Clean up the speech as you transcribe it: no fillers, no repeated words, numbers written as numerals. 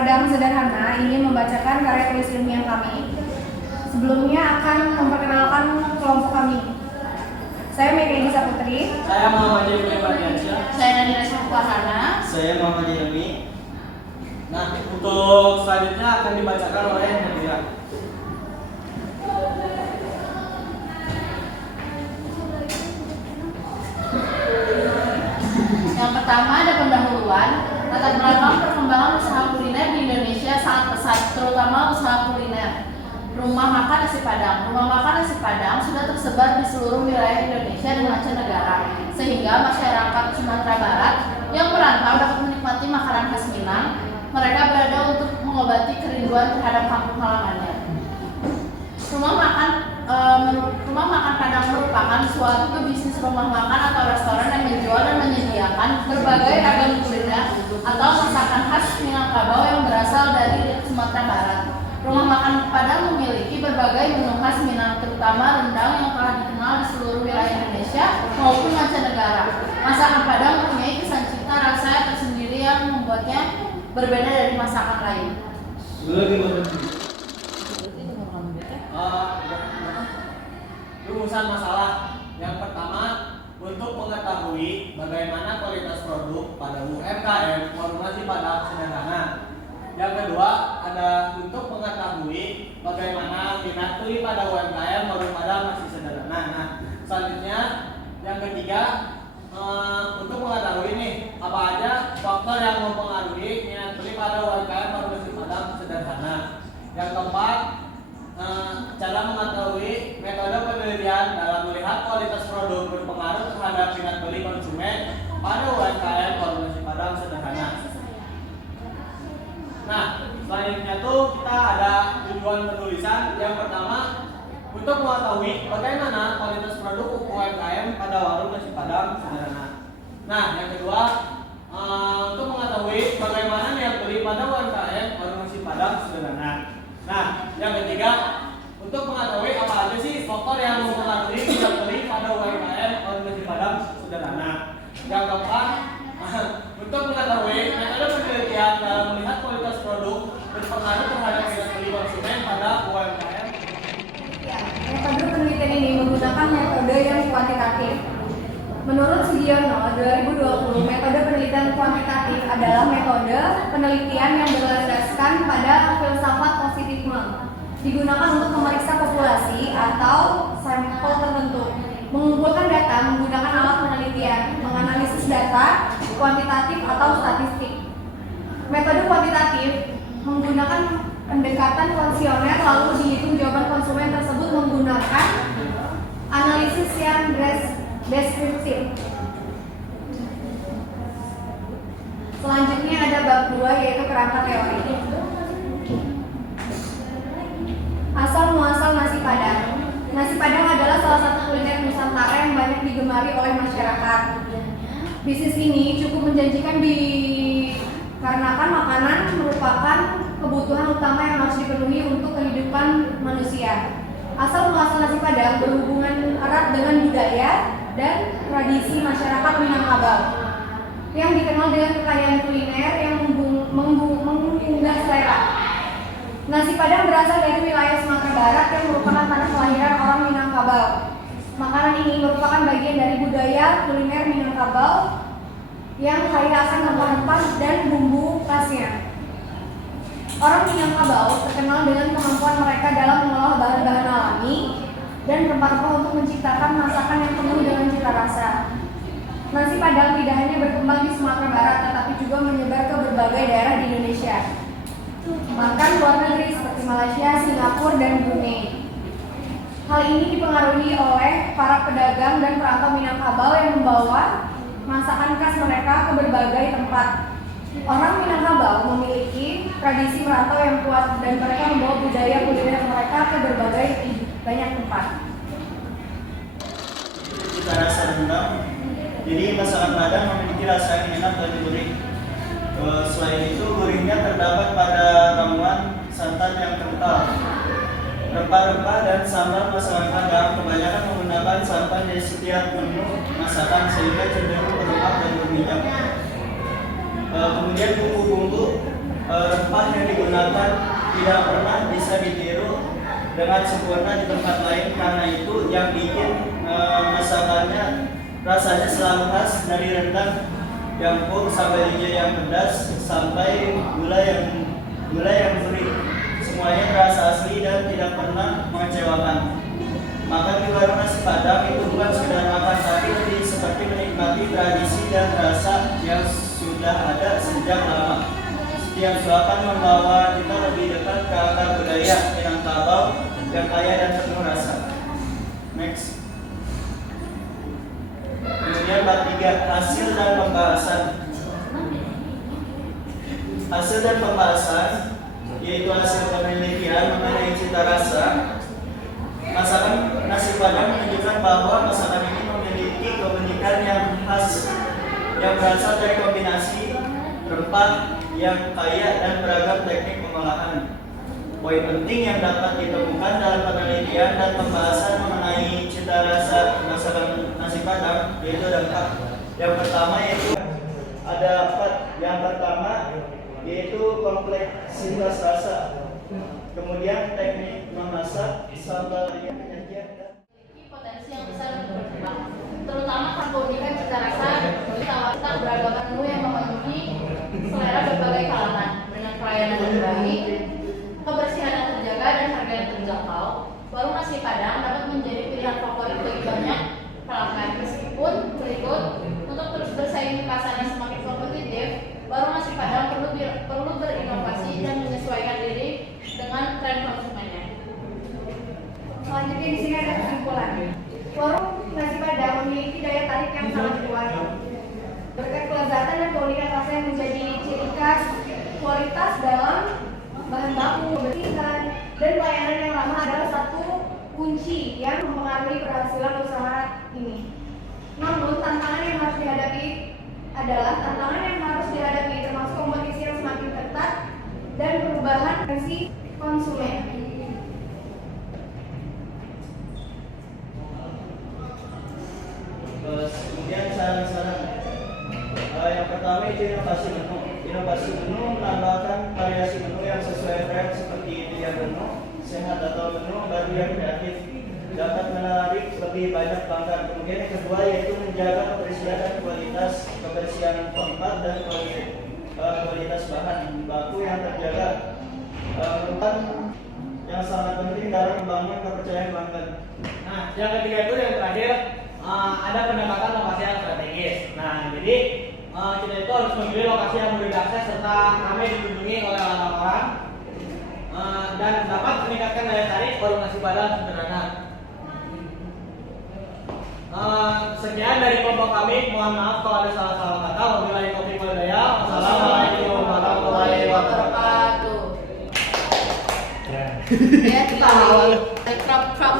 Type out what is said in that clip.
Padang Sederhana ingin membacakan karya tulis ilmiah kami. Sebelumnya akan memperkenalkan kelompok kami. Saya Mega Elisa Putri. Saya Muhammad Ilmi Mardiansyah. Saya Nadira Syahwahana. Saya Muhammad Ilmi. Nah, untuk selanjutnya akan dibacakan oleh Nadira. Yang pertama ada pendahuluan, latar belakang perkembangan usaha kuliner di Indonesia sangat pesat, terutama usaha kuliner. Rumah makan nasi Padang. Rumah makan nasi Padang sudah tersebar di seluruh wilayah Indonesia dan mancanegara, sehingga masyarakat Sumatera Barat yang merantau dapat menikmati makanan khas Minang. Mereka berada untuk mengobati kerinduan terhadap kampung halamannya. Rumah makan Padang merupakan suatu bisnis rumah makan atau restoran yang menjual dan menyediakan berbagai ragam kuliner atau masakan khas Minangkabau yang berasal dari Sumatera Barat. Rumah makan Padang memiliki berbagai menu khas Minang, terutama rendang yang telah dikenal di seluruh wilayah Indonesia maupun mancanegara. Masakan Padang mempunyai kesan cita rasa tersendiri yang membuatnya berbeda dari masakan lain. Rumusan masalah. Yang pertama, untuk mengetahui bagaimana kualitas produk pada UMKM Formasi Padang Sederhana. Yang kedua, ada untuk mengetahui bagaimana minat beli pada UMKM Warung Padang masih sederhana. Nah, selanjutnya yang ketiga, untuk mengetahui nih apa aja faktor yang mempengaruhi minat beli pada UMKM Formasi Padang Sederhana. Yang keempat, cara mengetahui metode penelitian dalam melihat kualitas produk berpengaruh terhadap minat beli konsumen pada UMKM Formasi Padang Sederhana. Nah, selanjutnya tuh kita ada tujuan penulisan. Yang pertama, untuk mengetahui bagaimana kualitas produk UMKM pada warung nasi Padang Sederhana. Nah, yang kedua, untuk mengetahui bagaimana niat beli pada UMKM warung nasi Padang Sederhana. Nah, yang ketiga, untuk mengetahui apa aja sih faktor yang mempengaruhi niat beli pada UMKM warung nasi Padang Sederhana. Yang keempat, untuk mengetahui metode penelitian dalam melihat kualitas produk berpengaruh terhadap minat beli konsumen pada UMKM. Ya, metode penelitian ini menggunakan metode yang kuantitatif. Menurut Sugiono 2020, metode penelitian kuantitatif adalah metode penelitian yang berlandaskan pada filsafat positifisme. Digunakan untuk memeriksa populasi atau sampel tertentu, mengumpulkan data menggunakan alat penelitian, menganalisis data kuantitatif atau statistik. Metode kuantitatif menggunakan pendekatan kuesioner lalu dihitung jawaban konsumen tersebut menggunakan analisis yang deskriptif. Selanjutnya ada bab 2 yaitu kerangka teori. Asal muasal nasi Padang. Nasi Padang adalah salah satu kuliner Nusantara yang banyak digemari oleh masyarakat. Bisnis ini cukup menjanjikan dikarenakan makanan merupakan kebutuhan utama yang harus dipenuhi untuk kehidupan manusia. Asal muasal nasi Padang berhubungan erat dengan budaya dan tradisi masyarakat Minangkabau yang dikenal dengan kekayaan kuliner yang menggugah selera. Nasi Padang berasal dari wilayah Sumatera Barat yang merupakan tanah kelahiran orang Minangkabau. Makanan ini merupakan bagian dari budaya kuliner Minangkabau yang kaya akan rempah-rempah dan bumbu khasnya. Orang Minangkabau terkenal dengan kemampuan mereka dalam mengolah bahan-bahan alami dan rempah-rempah untuk menciptakan masakan yang penuh dengan cita rasa. Nasi Padang tidak hanya berkembang di Sumatera Barat, tetapi juga menyebar ke berbagai daerah di Indonesia. Bahkan luar negeri seperti Malaysia, Singapura, dan Brunei. Hal ini dipengaruhi oleh para pedagang dan perantau Minangkabau yang membawa masakan khas mereka ke berbagai tempat. Orang Minangkabau memiliki tradisi merantau yang kuat dan mereka membawa budaya kuliner mereka ke berbagai banyak tempat. Cita rasa rendang. Jadi masakan Padang memiliki rasa yang enak dan gurih. Selain itu, gurihnya terdapat pada ramuan santan yang kental. Rempah-rempah dan sambal masakan Padang kebanyakan menggunakan santan di setiap menu masakan sehingga cenderung berlemak dan berminyak. Kemudian bumbu-bumbu rempah yang digunakan tidak pernah bisa ditiru dengan sempurna di tempat lain, karena itu yang bikin masakannya rasanya selalu khas, dari rendang yang empuk, sambal hijau yang pedas, sampai gula yang gurih. Semuanya terasa asli dan tidak pernah mengecewakan. Makan di warung nasi Padang itu bukan sekedar makan, tapi lebih seperti menikmati tradisi dan rasa yang sudah ada sejak lama. Setiap suapan membawa kita lebih dekat ke akar budaya Minangkabau yang kaya dan penuh rasa. Next. Kemudian bab 3, hasil dan pembahasan. Hasil dan pembahasan yaitu hasil penelitian mengenai cita rasa. Masakan nasi Padang menunjukkan bahwa masakan ini memiliki keunikan yang khas yang berasal dari kombinasi rempah yang kaya dan beragam teknik pengolahan. Poin penting yang dapat ditemukan dalam penelitian dan pembahasan mengenai cita rasa masakan nasi Padang yaitu ada 4. Yang pertama yaitu ada 4. Yang pertama yaitu kompleksitas rasa. Kemudian teknik memasak, sambal yang penyajian dan Potensi yang besar untuk berkembang, terutama karena keunikan cita rasa ditawarkan beragam menu yang memenuhi selera berbagai kalangan dengan pelayanan yang baik, kebersihan yang terjaga dan harga yang terjangkau. Warung nasi Padang dapat menjadi pilihan favorit bagi banyak pelanggan. Meskipun berikut untuk terus bersaing di pasar yang semakin kompetitif, warung nasi Padang perlu berinovasi dan menyesuaikan diri dengan tren konsumennya. Selanjutnya di sini ada kesimpulan. Warung nasi Padang memiliki daya tarik yang sangat kuat. Berkat kelezatan dan keunikan rasa yang menjadi ciri khas, kualitas dalam bahan baku, kebersihan, dan pelayanan yang ramah adalah satu kunci yang mempengaruhi keberhasilan usaha ini. Namun tantangan yang harus dihadapi termasuk kompetisi yang semakin ketat dan perubahan versi konsumen. kemudian saran-saran. Yang pertama itu inovasi menu. Inovasi menu menambahkan variasi menu yang sesuai tren seperti pilihan menu sehat atau menu baru yang kreatif dapat menarik lebih banyak pelanggan. Kemudian yang kedua yaitu menjaga kebersihan dan kebersihan tempat dan kualitas bahan baku yang terjaga. Merupakan yang sangat penting dalam membangun kepercayaan pelanggan. Nah, yang ketiga itu yang terakhir ada pendekatan lokasi yang strategis. Nah, jadi kita itu harus memilih lokasi yang mudah diakses serta ramai dikunjungi oleh orang-orang dan dapat meningkatkan daya tarik warung nasi Padang sederhana. Sekian dari kelompok kami. Mohon maaf kalau ada salah-salah kata. Wabillahi taufiq wal hidayah. Wassalamualaikum warahmatullahi wabarakatuh. Ya, kita crop